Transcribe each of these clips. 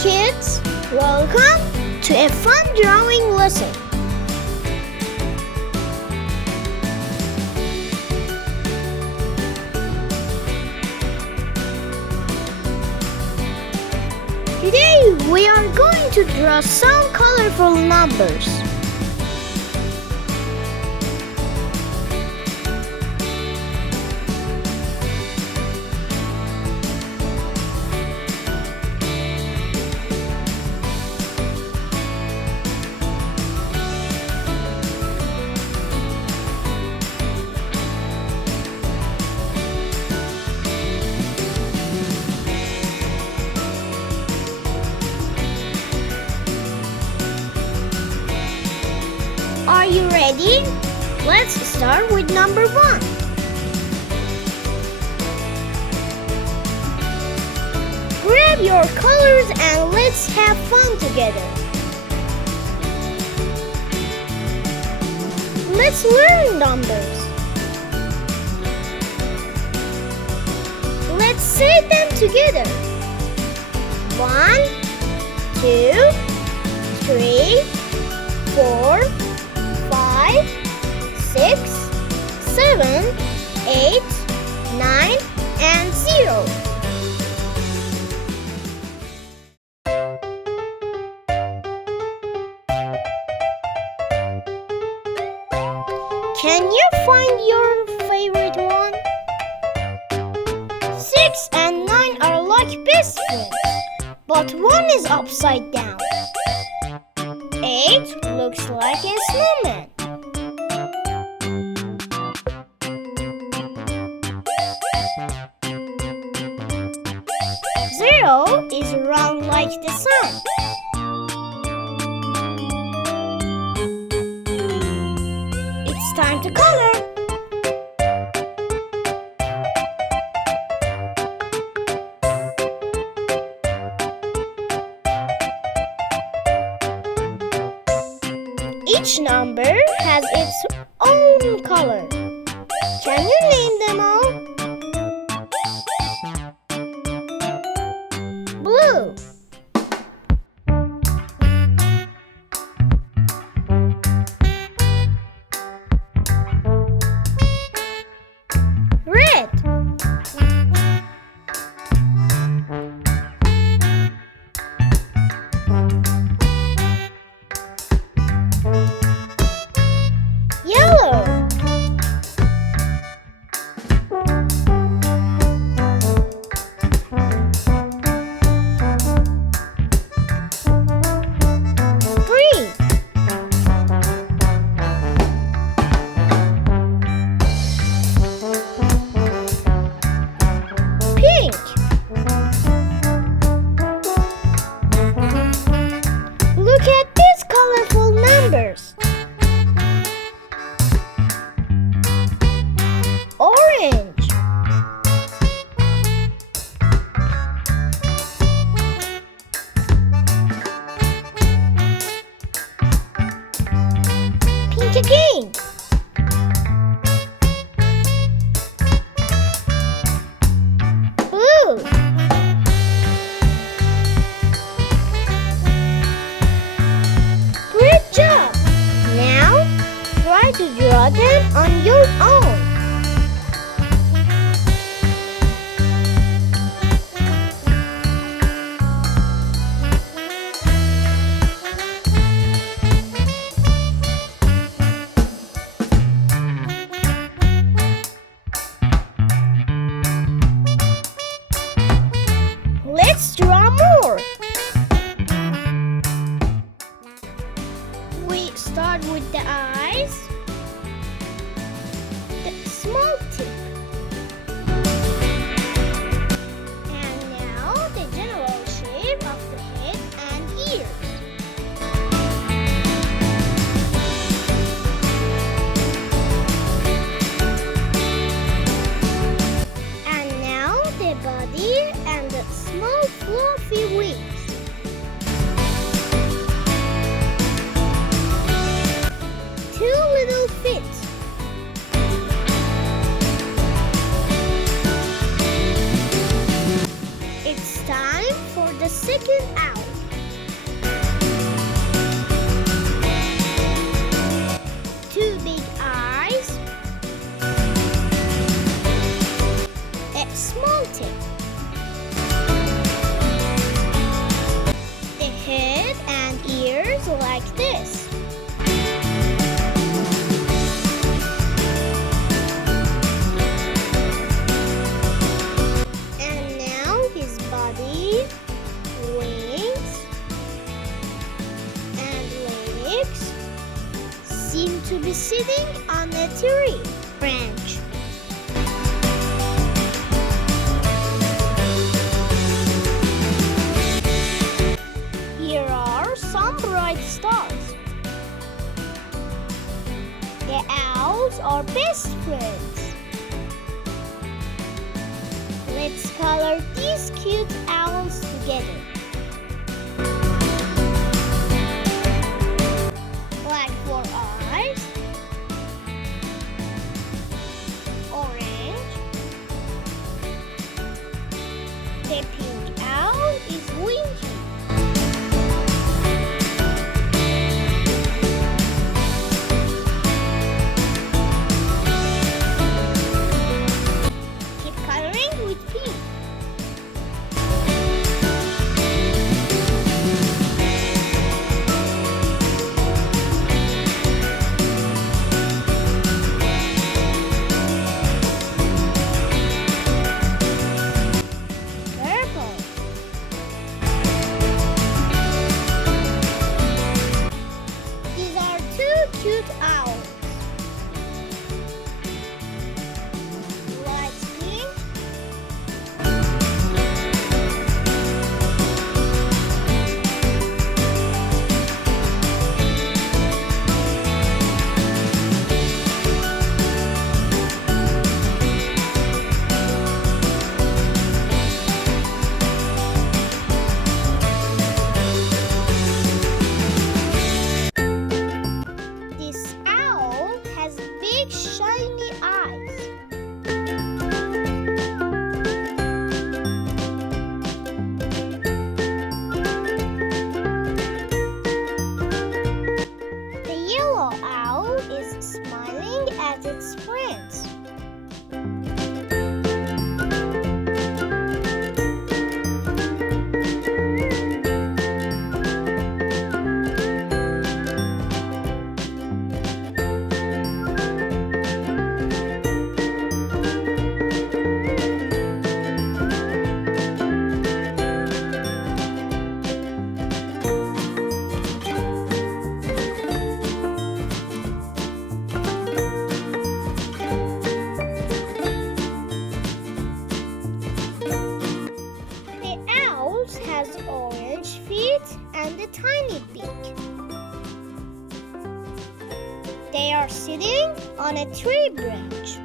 Kids, welcome to a fun drawing lesson. Today we are going to draw some colorful numbers. Are you ready? Let's start with number 1. Grab your colors and let's have fun together. Let's learn numbers. Let's say them together. 1, 2, 3, 4, 5, 6, 7, 8, 9, and 0. Can you find your favorite one? 6 and 9 are like best friends, but one is upside down. 8 looks like a snowman. 0 is round like the sun. It's time to color. Each number has its own color. Can you name them all? Blue, red, yellow, green, pink, look at these colorful numbers. Orange, pink again, blue, great job! Now try to draw them on your own. Let's draw more. We start with the eyes, the small tip, and now the general shape of the head and ears. And now the body and the small floor a tree branch. Here are some bright stars. The owls are best friends. Let's color these cute owls together. Black for eyes, orange. The pink owl is winky. Keep coloring with pink. Purple. These are two cute owls. Light pink. This owl has big shiny eyes. The yellow owl is smiling at its friends. The owls has orange feet and a tiny beak. They are sitting on a tree branch.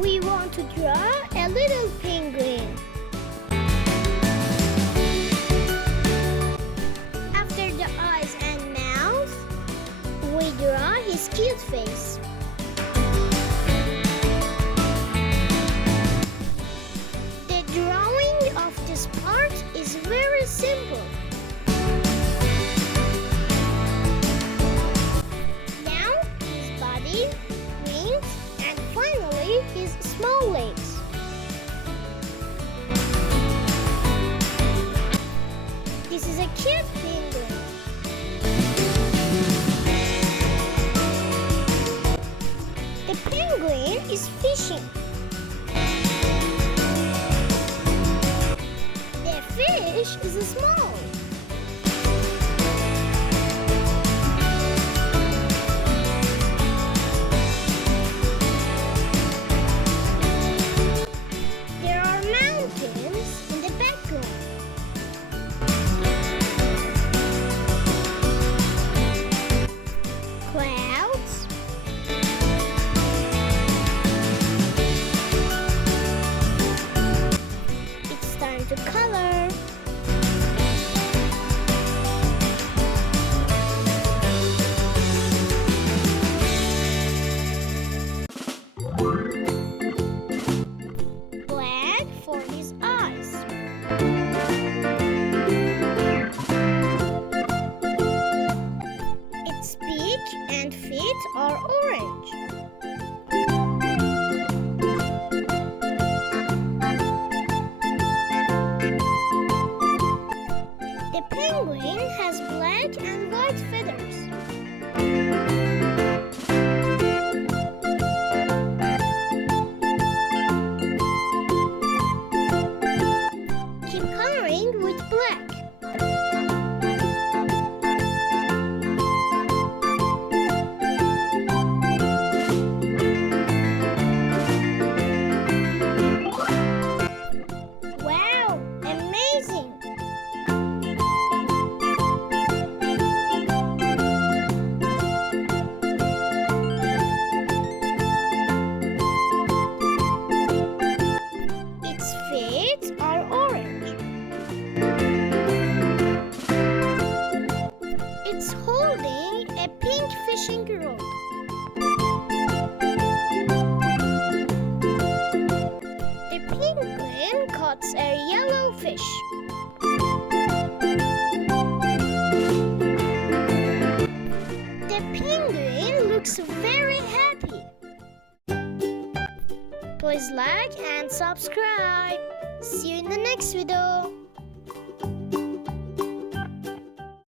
We want to draw a little penguin. After the eyes and mouth, we draw his cute face. The drawing of this part is very simple. Now his body, wings, and finally his small legs. This is a cute penguin. The penguin is fishing. The fish is small. There are mountains in the background. Clouds. It's time to color. Black for his eyes. Its beak and feet are orange. The penguin has black and white feathers. penguin looks very happy. Please like and subscribe. See you in the next video.